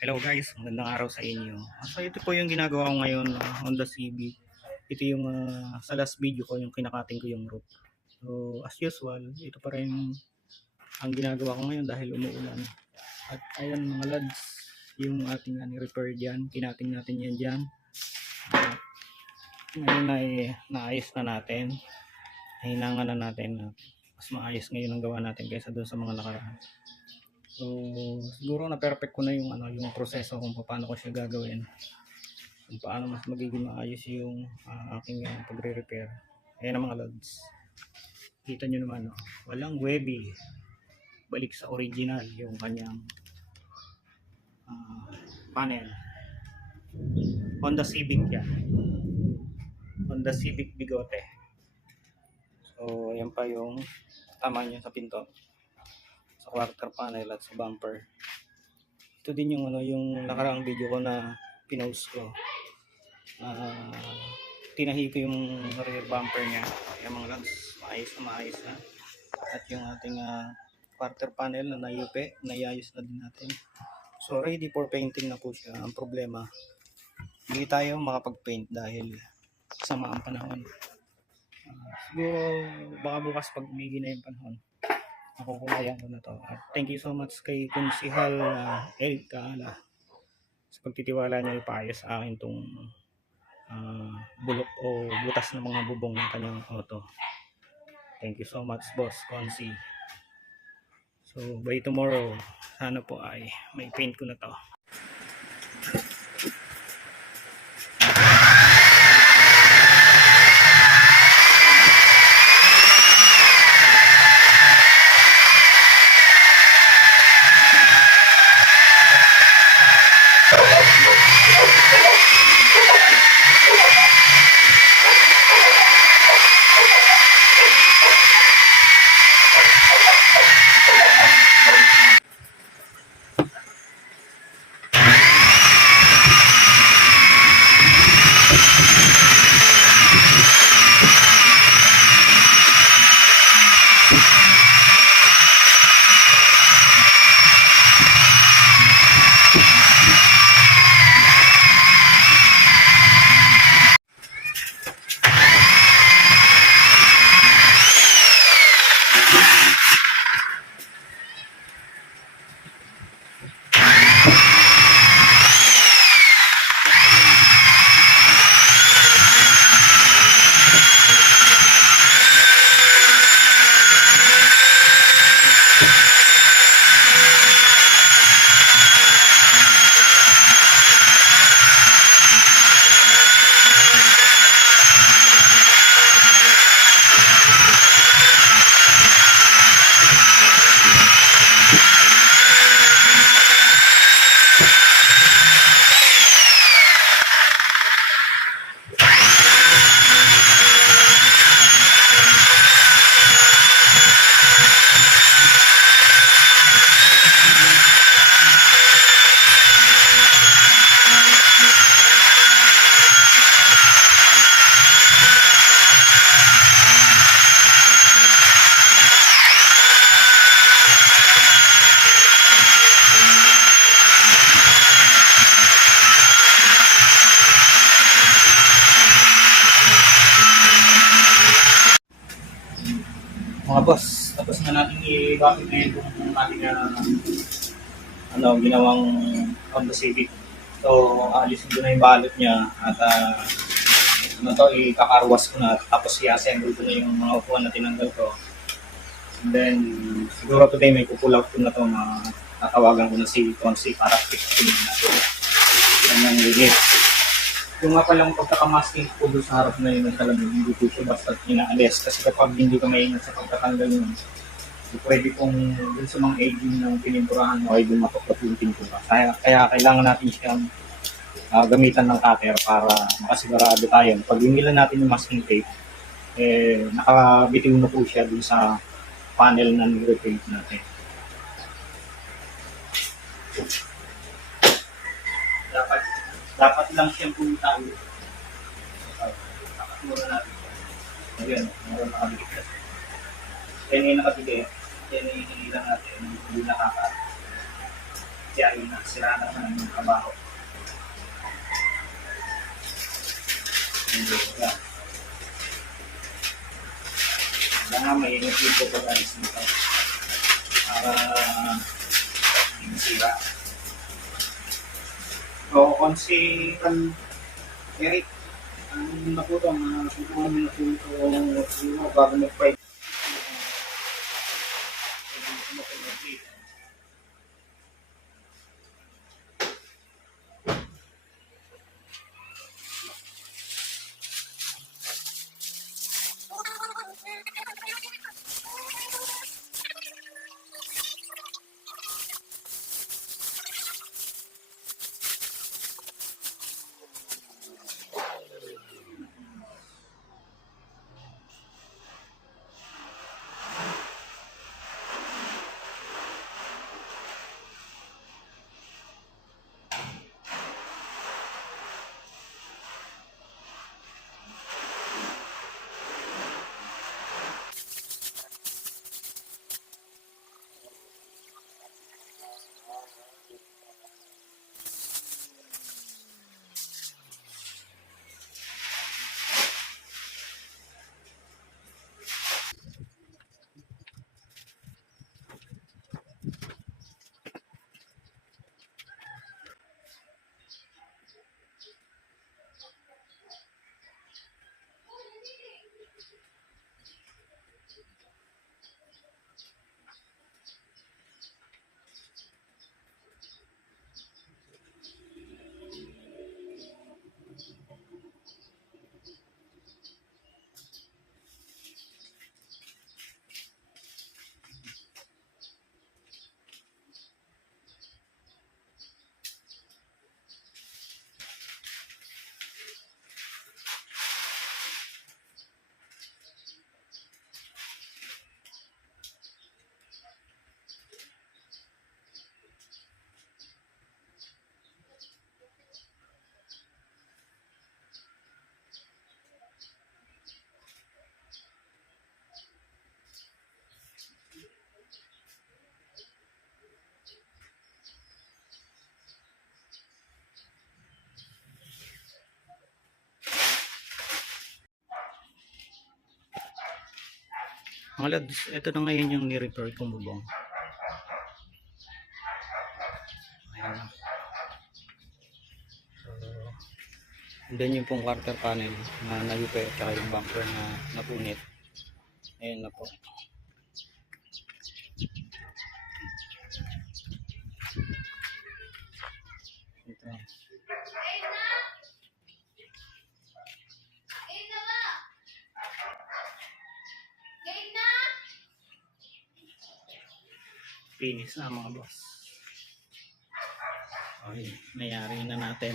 Hello guys, magandang araw sa inyo. So ito po yung ginagawa ko ngayon Honda Civic. Ito yung sa last video ko yung kinakating ko yung roof. So as usual, ito pa rin ang ginagawa ko ngayon dahil umuulan. At ayan mga lads, yung ating repair dyan, kinating natin yan dyan. Ngayon ay naayos na natin. Nahinangan na natin. Mas maayos ngayon ang gawa natin kaysa doon sa mga nakaraan. So siguro na perfect ko na yung yung proseso kung paano ko siya gagawin. Kung paano mas magiging maayos yung aking pagre-repair. Ayan ang mga lods. Kita nyo naman, walang webby. Balik sa original yung kanyang panel. Honda Civic yan. Honda Civic Bigote. So, yan pa yung tama niya sa pinto. Sa quarter panel at sa bumper. Ito din yung yung nakaraang video ko na pinost ko. Tinahi ko yung rear bumper niya. Yung mga lods, maayos na. At yung ating quarter panel na nayupi, nayayos na din natin. So ready for painting na po siya. Ang problema, hindi tayo makapag-paint dahil sama ang panahon. Siguro baka bukas pag umigi na yung panahon, makukulayan ko na to. At thank you so much kay Kunsihal Eric Kaala sa pagtitiwala niya ipaayos sa akin itong bulok o butas ng mga bubong ng kanyang auto. Thank you so much, Boss Consi. So by tomorrow, sana po ay may paint ko na to. Mga boss, tapos na natin i-bakit ngayon kung ating ginawang Honda Civic. So, alisin ko na yung balot niya at ikakarwas ko na, tapos i-assemble ko na yung mga upuan na tinanggal ko. And then, siguro today may pupull out ko na ito, tatawagan ko na si Consi para fix ko natin. Yan yung legit. Yung nga palang pagkakamasking ko doon sa harap na yun ng salamin, hindi ko siya basta inaalis. Kasi kapag hindi ka maingat sa pagkatanggal yun, pwede kong dun sa mga aging ng pininturahan o ay dumatok yung pintura. Kaya kailangan natin siyang gamitan ng cutter para makasigurado tayo. Pag hinilan natin yung masking tape, nakabitiw na po siya dun sa panel na nire-paint natin. Dapat lang siyang pumuntahan. Nakasura natin. Ayan, meron nakabigit. Yan yung nakabigit. Yan yung hinilang natin. Hindi nakaka. Tiyahin na, sira na naman yung kabaho. Kaya mainit yung po pag-alis nito para hindi masira. O kung si Eric, ang nakutang, subukan mo na po ito bago mag-fight. Mga lads, ito na ngayon yung ni-repair kong bubong. Ayan na. So, then yung pong quarter panel na nag-repair at yung bumper na napunit. Ayan na po. Ito. Finish na mga boss. Okay, nayari na natin.